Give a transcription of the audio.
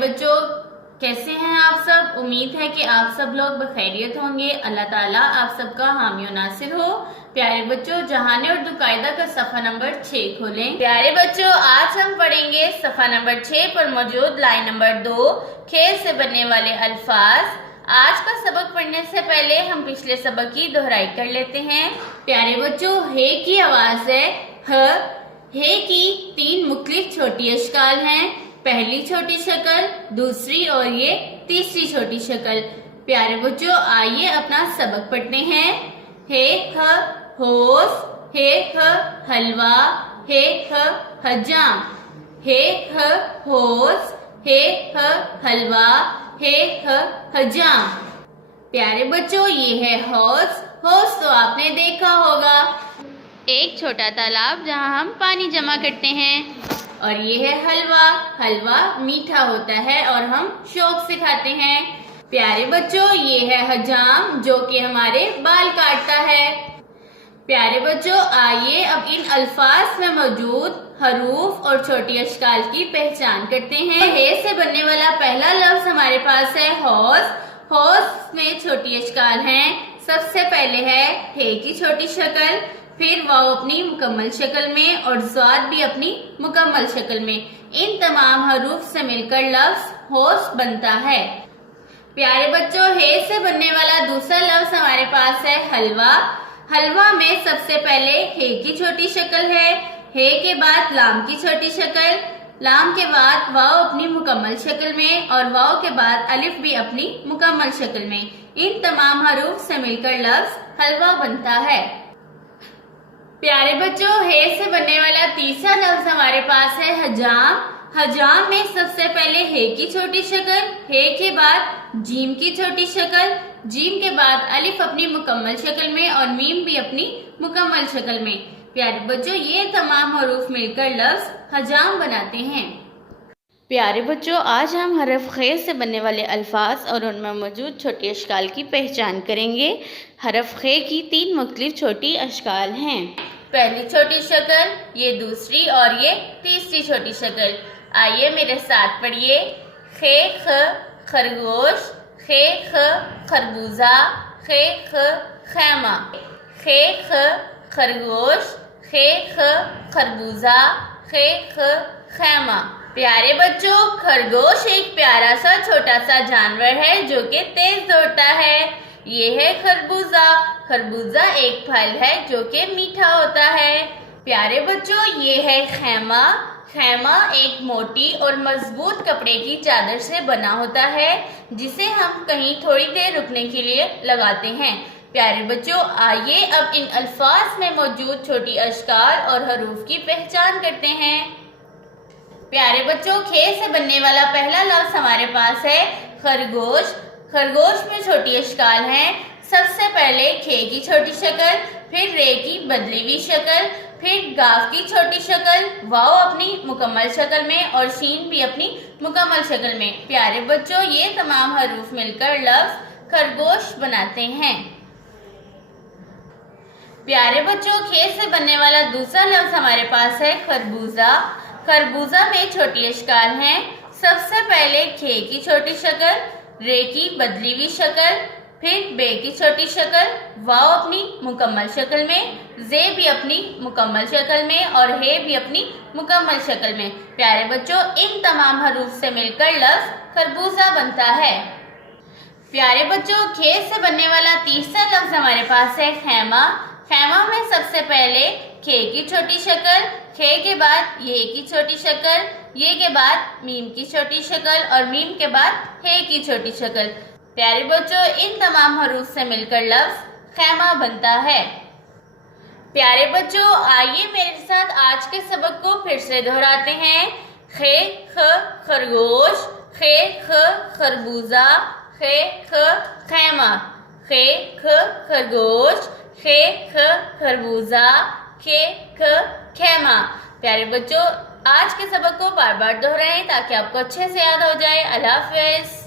بچوں، کیسے ہیں آپ سب؟ امید ہے کہ آپ سب لوگ بخیریت ہوں گے۔ اللہ تعالیٰ آپ سب کا حامی و ناصر ہو۔ پیارے بچوں، جہان اردو قاعدہ کا صفحہ نمبر 6 کھولیں۔ پیارے بچوں، آج ہم پڑھیں گے صفحہ نمبر 6 پر موجود لائن نمبر 2، کھیل سے بننے والے الفاظ۔ آج کا سبق پڑھنے سے پہلے ہم پچھلے سبق کی دہرائی کر لیتے ہیں۔ پیارے بچوں، ہے کی آواز ہے ہے کی 3 مختلف چھوٹی اشکال ہیں، پہلی چھوٹی شکل، دوسری اور یہ تیسری چھوٹی شکل۔ پیارے بچوں، آئیے اپنا سبق پڑھتے ہیں۔ ہے ہوس، ہے حلوہ، ہے حجام۔ ہے ہوس، ہے حلوہ، ہے حجام۔ پیارے بچوں، یہ ہے ہوس۔ ہوس تو آپ نے دیکھا ہوگا، ایک چھوٹا تالاب جہاں ہم پانی جمع کرتے ہیں۔ اور یہ ہے حلوہ۔ حلوہ میٹھا ہوتا ہے اور ہم شوق سے کھاتے ہیں۔ پیارے بچوں، یہ ہے حجام جو کہ ہمارے بال کاٹتا ہے۔ پیارے بچوں، آئیے اب ان الفاظ میں موجود حروف اور چھوٹی اشکال کی پہچان کرتے ہیں۔ ہے سے بننے والا پہلا لفظ ہمارے پاس ہے ہوس۔ ہوس میں چھوٹی اشکال ہیں۔ سب سے پہلے ہے کی چھوٹی شکل، پھر واو اپنی مکمل شکل میں اور ضاد بھی اپنی مکمل شکل میں۔ ان تمام حروف سے مل کر لفظ ہوس بنتا ہے۔ پیارے بچوں، ہے سے بننے والا دوسرا لفظ ہمارے پاس ہے حلوہ۔ حلوہ میں سب سے پہلے ہے کی چھوٹی شکل ہے، ہے کے بعد لام کی چھوٹی شکل، لام کے بعد واو اپنی مکمل شکل میں اور واو کے بعد الف بھی اپنی مکمل شکل میں۔ ان تمام حروف سے مل کر لفظ حلوہ بنتا ہے۔ پیارے بچوں، ہے سے بننے والا تیسرا لفظ ہمارے پاس ہے حجام۔ حجام میں سب سے پہلے ہے کی چھوٹی شکل، ہے کے بعد جیم کی چھوٹی شکل، جیم کے بعد الف اپنی مکمل شکل میں اور میم بھی اپنی مکمل شکل میں۔ پیارے بچوں، یہ تمام حروف مل کر لفظ حجام بناتے ہیں۔ پیارے بچوں، آج ہم حرف خ سے بننے والے الفاظ اور ان میں موجود چھوٹی اشکال کی پہچان کریں گے۔ حرف خ کی 3 مختلف چھوٹی اشکال ہیں۔ پہلی چھوٹی شکل، یہ دوسری اور یہ تیسری چھوٹی شکل۔ آئیے میرے ساتھ پڑھیے۔ خ خرگوش، خ خربوزہ، خ خیمہ۔ خ خرگوش، خ خربوزہ، خ خیمہ۔ پیارے بچوں، خرگوش ایک پیارا سا چھوٹا سا جانور ہے جو کہ تیز دوڑتا ہے۔ یہ ہے خربوزہ۔ خربوزہ ایک پھل ہے جو کہ میٹھا ہوتا ہے۔ پیارے بچوں، یہ ہے خیمہ۔ خیمہ ایک موٹی اور مضبوط کپڑے کی چادر سے بنا ہوتا ہے جسے ہم کہیں تھوڑی دیر رکنے کے لیے لگاتے ہیں۔ پیارے بچوں، آئیے اب ان الفاظ میں موجود چھوٹی اشکال اور حروف کی پہچان کرتے ہیں۔ پیارے بچوں، کھ سے بننے والا پہلا لفظ ہمارے پاس ہے خرگوش۔ خرگوش میں چھوٹی اشکال ہیں۔ سب سے پہلے کھ کی چھوٹی شکل، پھر رے کی بدلی ہوئی شکل، پھر گاف کی چھوٹی شکل، واو اپنی مکمل شکل میں اور شین بھی اپنی مکمل شکل میں۔ پیارے بچوں، یہ تمام حروف مل کر لفظ خرگوش بناتے ہیں۔ پیارے بچوں، کھ سے بننے والا دوسرا لفظ ہمارے پاس ہے خربوزہ۔ خربوزہ میں چھوٹی اشکال ہیں۔ سب سے پہلے کھ کی چھوٹی شکل، رے کی بدلی ہوئی شکل، پھر بے کی چھوٹی شکل، واو اپنی مکمل شکل میں، زے بھی اپنی مکمل شکل میں اور ہے بھی اپنی مکمل شکل میں۔ پیارے بچوں، ان تمام حروف سے مل کر لفظ خربوزہ بنتا ہے۔ پیارے بچوں، کھ سے بننے والا تیسرا لفظ ہمارے پاس ہے خیمہ۔ خیمہ میں سب سے پہلے کھ کی چھوٹی شکل، کھ کے بعد یہ کی چھوٹی شکل، یہ کے بعد میم کی چھوٹی شکل اور میم کے بعد ہے کی چھوٹی شکل۔ پیارے بچوں، ان تمام حروف سے مل کر لفظ خیمہ بنتا ہے۔ پیارے بچوں، آئیے میرے ساتھ آج کے سبق کو پھر سے دہراتے ہیں۔ خ خرگوش، خ خربوزہ، خ خیمہ۔ خ خرگوش، خ خربوزہ، خ خیمہ۔ پیارے بچوں، آج کے سبق کو بار بار دہرائیں تاکہ آپ کو اچھے سے یاد ہو جائے۔ اللہ حافظ۔